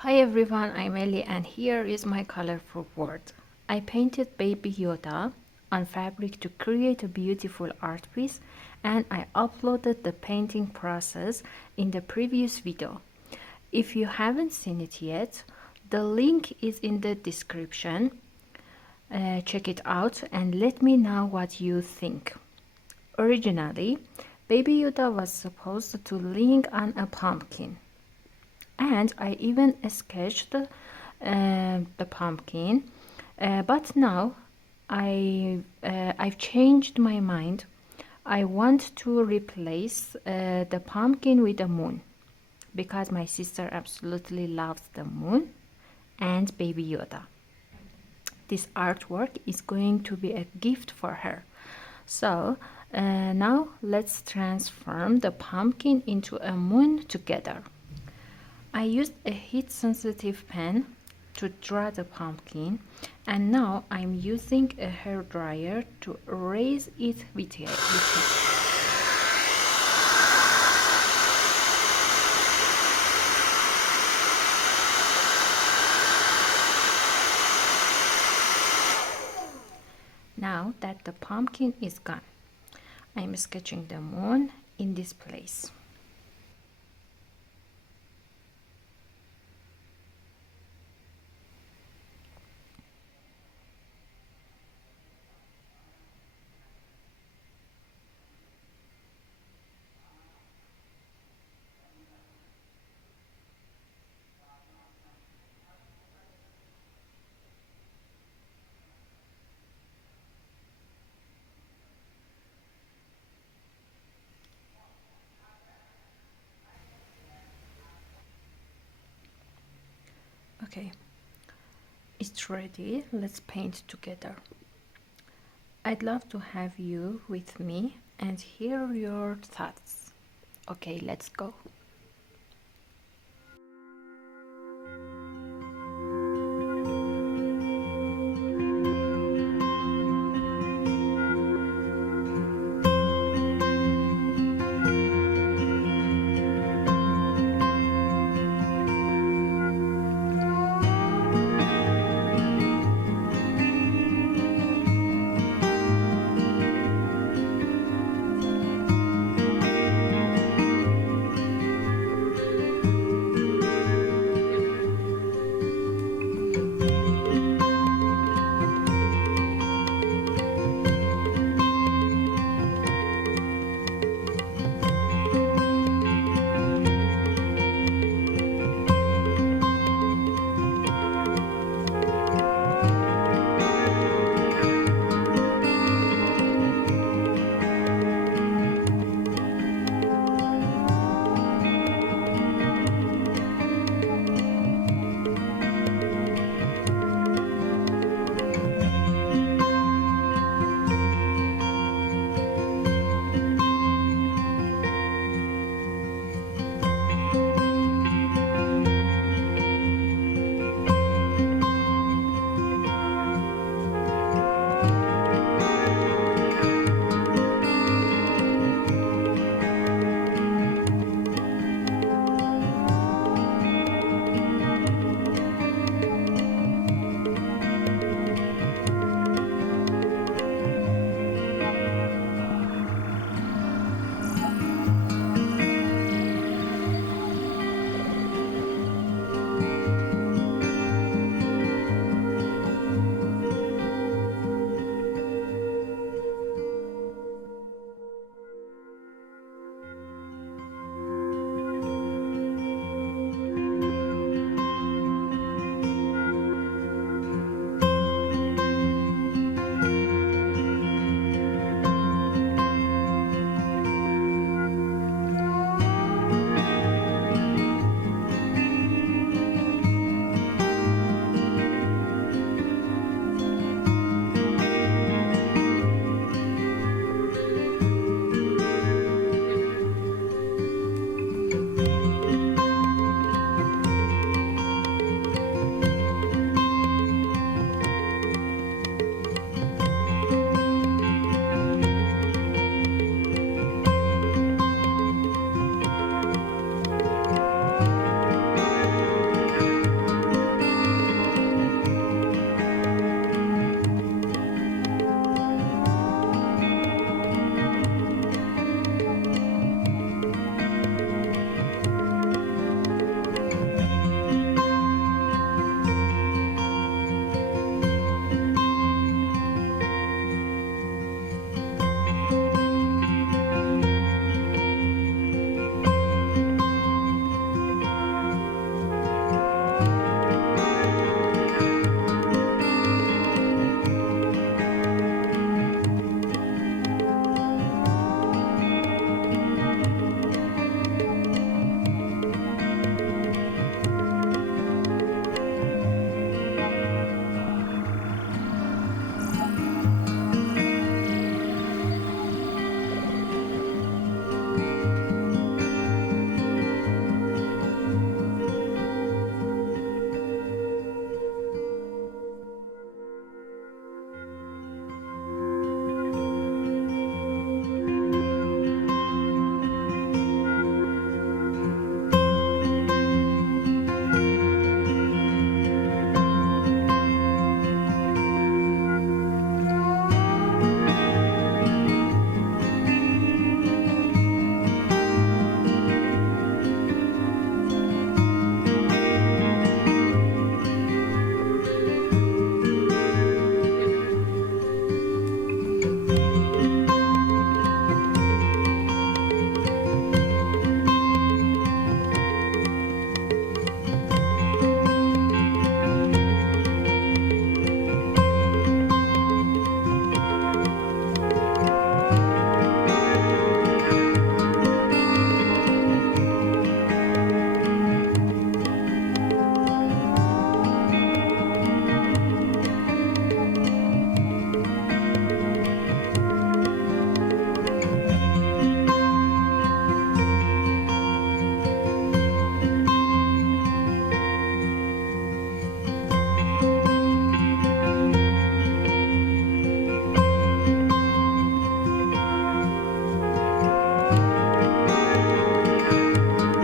Hi everyone, I'm Ellie and here is my colorful board. I painted Baby Yoda on fabric to create a beautiful art piece, and I uploaded the painting process in the previous video. If you haven't seen it yet, the link is in the description. Check it out and let me know what you think. Originally, Baby Yoda was supposed to lean on a pumpkin, and I even sketched the pumpkin, but now I've changed my mind. I want to replace the pumpkin with a moon because my sister absolutely loves the moon and Baby Yoda. This artwork is going to be a gift for her. So now let's transform the pumpkin into a moon together. I used a heat-sensitive pen to draw the pumpkin, and now I'm using a hair dryer to erase it with heat. Now that the pumpkin is gone, I'm sketching the moon in this place. Okay, it's ready. Let's paint together. I'd love to have you with me and hear your thoughts. Okay, let's go.